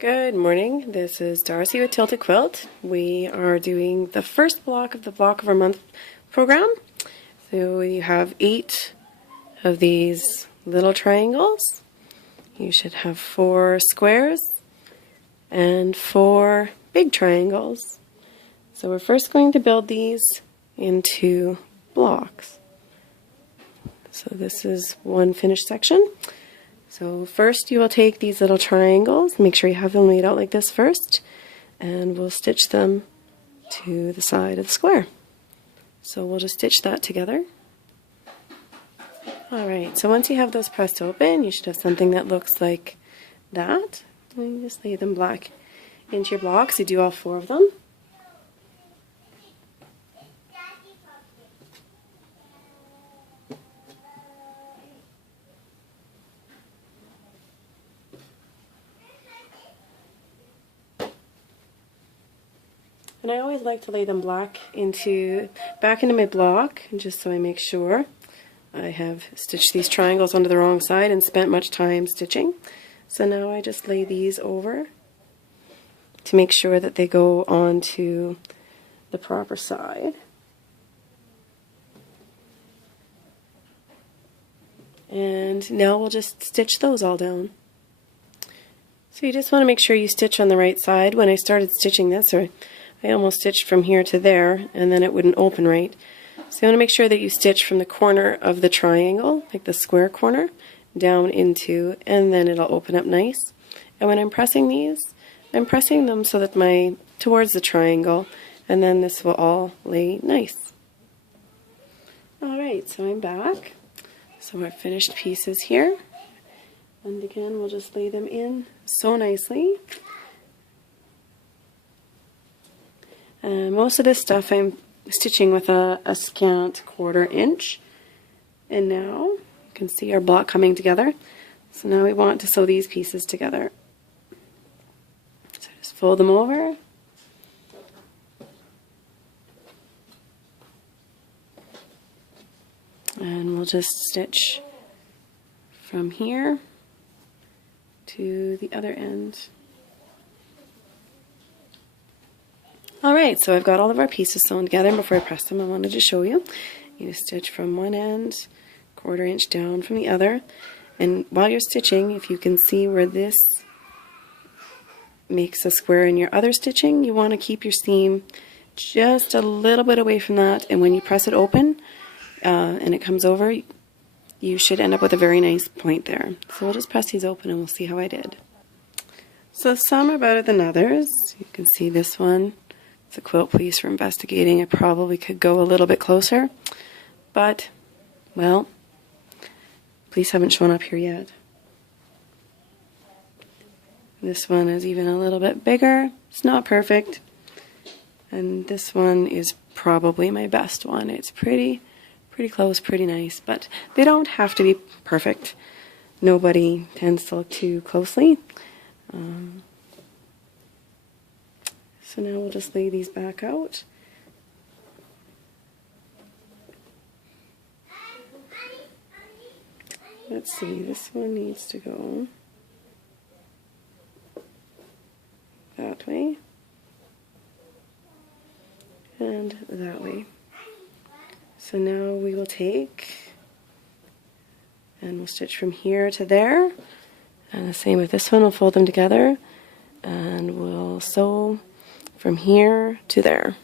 Good morning, this is Darcy with Tilted Quilt. We are doing the first block of the Block of our Month program. So you have 8 of these little triangles. You should have 4 squares and 4 big triangles. So we're first going to build these into blocks. So this is one finished section. So first you will take these little triangles, make sure you have them laid out like this first, and we'll stitch them to the side of the square. So we'll just stitch that together. Alright, so once you have those pressed open, you should have something that looks like that. And you just lay them black into your blocks. You do all 4 of them. And I always like to lay them back into my block, just so I make sure I have stitched these triangles onto the wrong side and spent much time stitching. So now I just lay these over to make sure that they go onto the proper side. And now we'll just stitch those all down. So you just want to make sure you stitch on the right side. When I started stitching this, I almost stitched from here to there, and then it wouldn't open right. So you want to make sure that you stitch from the corner of the triangle, like the square corner, down into, and then it'll open up nice. And when I'm pressing these, I'm pressing them so that towards the triangle, and then this will all lay nice. Alright, so I'm back. So our finished pieces here. And again, we'll just lay them in so nicely. Most of this stuff I'm stitching with a scant 1/4 inch. And now you can see our block coming together. So now we want to sew these pieces together. So just fold them over. And we'll just stitch from here to the other end. Alright, so I've got all of our pieces sewn together, and before I press them I wanted to show you. You stitch from one end, 1/4 inch down from the other, and while you're stitching, if you can see where this makes a square in your other stitching, you want to keep your seam just a little bit away from that, and when you press it open and it comes over, you should end up with a very nice point there. So we'll just press these open and we'll see how I did. So some are better than others. You can see this one. It's a quilt piece for investigating. I probably could go a little bit closer, but, well, police haven't shown up here yet. This one is even a little bit bigger. It's not perfect. And this one is probably my best one. It's pretty close, pretty nice, but they don't have to be perfect. Nobody tends to look too closely. So now we'll just lay these back out. Let's see, this one needs to go that way and that way. So now we will take and we'll stitch from here to there, and the same with this one. We'll fold them together and we'll sew from here to there.